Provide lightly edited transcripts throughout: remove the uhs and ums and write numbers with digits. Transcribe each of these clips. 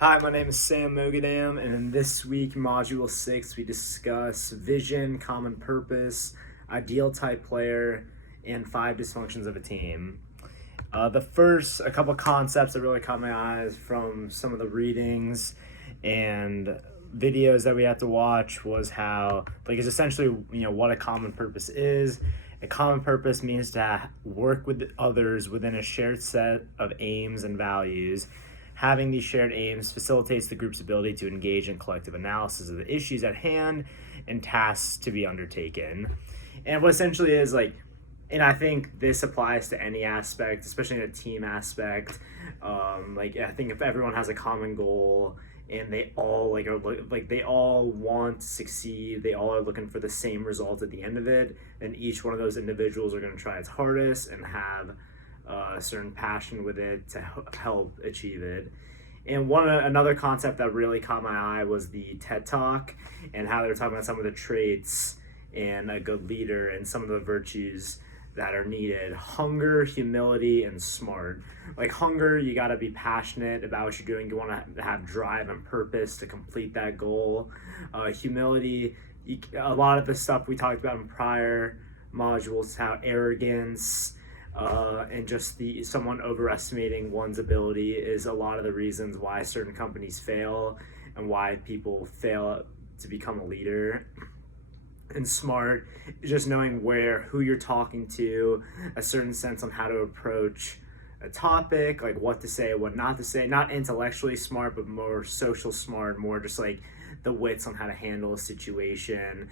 Hi, my name is Sam Mogadam, and in this week, Module 6, we discuss vision, common purpose, ideal type player, and 5 dysfunctions of a team. A couple concepts that really caught my eyes from some of the readings and videos that we had to watch was how, it's essentially, what a common purpose is. A common purpose means to work with others within a shared set of aims and values. Having these shared aims facilitates the group's ability to engage in collective analysis of the issues at hand and tasks to be undertaken. And what essentially is and I think this applies to any aspect, especially in a team aspect. I think if everyone has a common goal and they all they all want to succeed, they all are looking for the same result at the end of it, and each one of those individuals are going to try its hardest and have a certain passion with it to help achieve it. And another concept that really caught my eye was the TED Talk and how they were talking about some of the traits and a good leader and some of the virtues that are needed: hunger, humility, and smart. Like hunger, you got to be passionate about what you're doing. You want to have drive and purpose to complete that goal. Humility, a lot of the stuff we talked about in prior modules, how arrogance and just someone overestimating one's ability is a lot of the reasons why certain companies fail and why people fail to become a leader. And smart, just knowing who you're talking to, a certain sense on how to approach a topic, like what to say, what not to say. Not intellectually smart, but more social smart, more just like the wits on how to handle a situation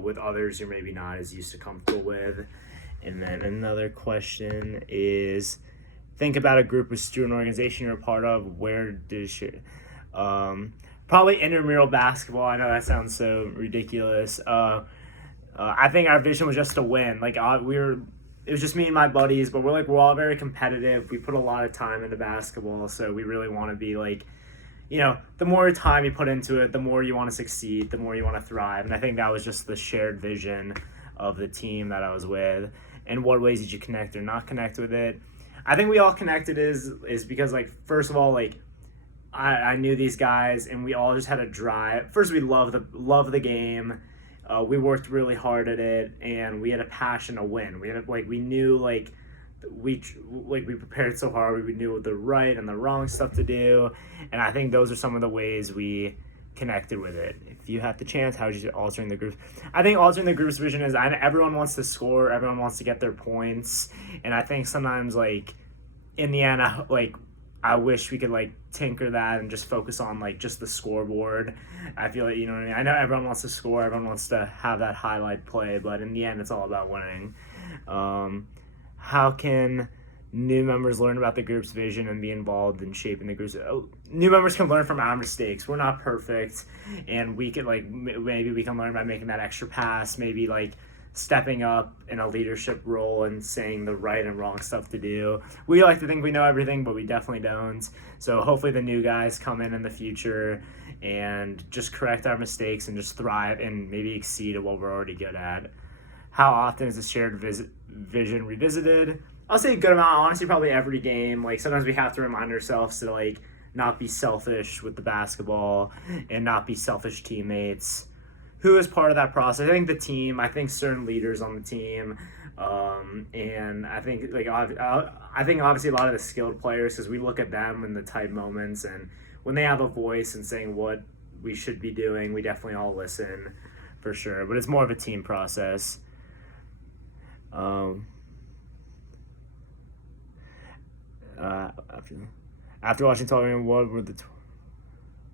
with others you're maybe not as used to comfortable with. And then another question is, think about a group or student organization you're a part of. Where does your probably intramural basketball. I know that sounds so ridiculous. I think our vision was just to win. It was just me and my buddies, but we're all very competitive. We put a lot of time into basketball, so we really want to be the more time you put into it, the more you want to succeed, the more you want to thrive. And I think that was just the shared vision of the team that I was with. And what ways did you connect or not connect with it? I think we all connected is because first of all, I knew these guys and we all just had a drive. First, we love the game. We worked really hard at it and we had a passion to win. We knew we prepared so hard. We knew the right and the wrong stuff to do. And I think those are some of the ways we connected with it. If you have the chance, how would you altering the groups? I think altering the groups vision is everyone wants to score, everyone wants to get their points, and I think sometimes in the end I wish we could tinker that and just focus on just the scoreboard. I feel what I mean. I know everyone wants to score, everyone wants to have that highlight play, but in the end it's all about winning. How can new members learn about the group's vision and be involved in shaping the group's? New members can learn from our mistakes. We're not perfect, and we could maybe we can learn by making that extra pass, maybe stepping up in a leadership role and saying the right and wrong stuff to do. We like to think we know everything, but we definitely don't. So hopefully the new guys come in the future and just correct our mistakes and just thrive and maybe exceed at what we're already good at. How often is the shared vision revisited? I'll say a good amount, honestly, probably every game. Sometimes we have to remind ourselves to not be selfish with the basketball and not be selfish teammates. Who is part of that process? I think the team. I think certain leaders on the team, and I think I think obviously a lot of the skilled players, because we look at them in the tight moments and when they have a voice and saying what we should be doing, we definitely all listen for sure. But it's more of a team process. After watching 12, what were the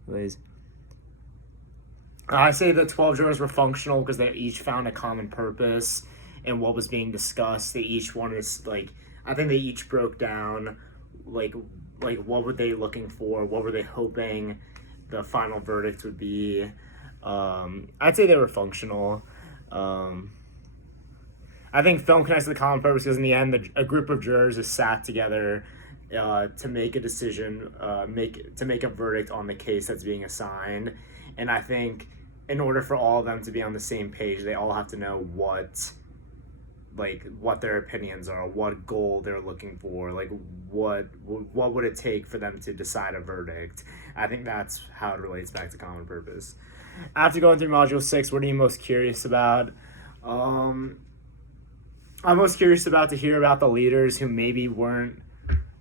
plays? I say the 12 jurors were functional because they each found a common purpose in what was being discussed. They each wanted I think they each broke down what were they looking for, what were they hoping the final verdict would be. I'd say they were functional. I think film connects to the common purpose because in the end, a group of jurors is sat together to make a decision, to make a verdict on the case that's being assigned. And I think in order for all of them to be on the same page, they all have to know what like what their opinions are, what goal they're looking for, like what would it take for them to decide a verdict. I think that's how it relates back to common purpose. After going through module 6, what are you most curious about? I'm most curious about to hear about the leaders who maybe weren't,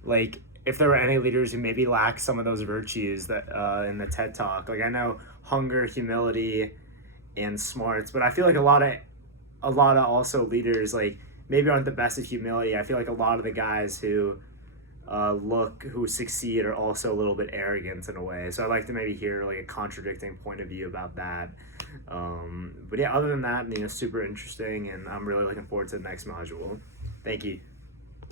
like, if there were any leaders who maybe lack some of those virtues that in the TED Talk. Like, I know hunger, humility, and smarts, but I feel like a lot of also leaders, like, maybe aren't the best at humility. I feel like a lot of the guys who who succeed are also a little bit arrogant in a way. So I'd like to maybe hear like a contradicting point of view about that. But yeah, other than that, super interesting, and I'm really looking forward to the next module. Thank you.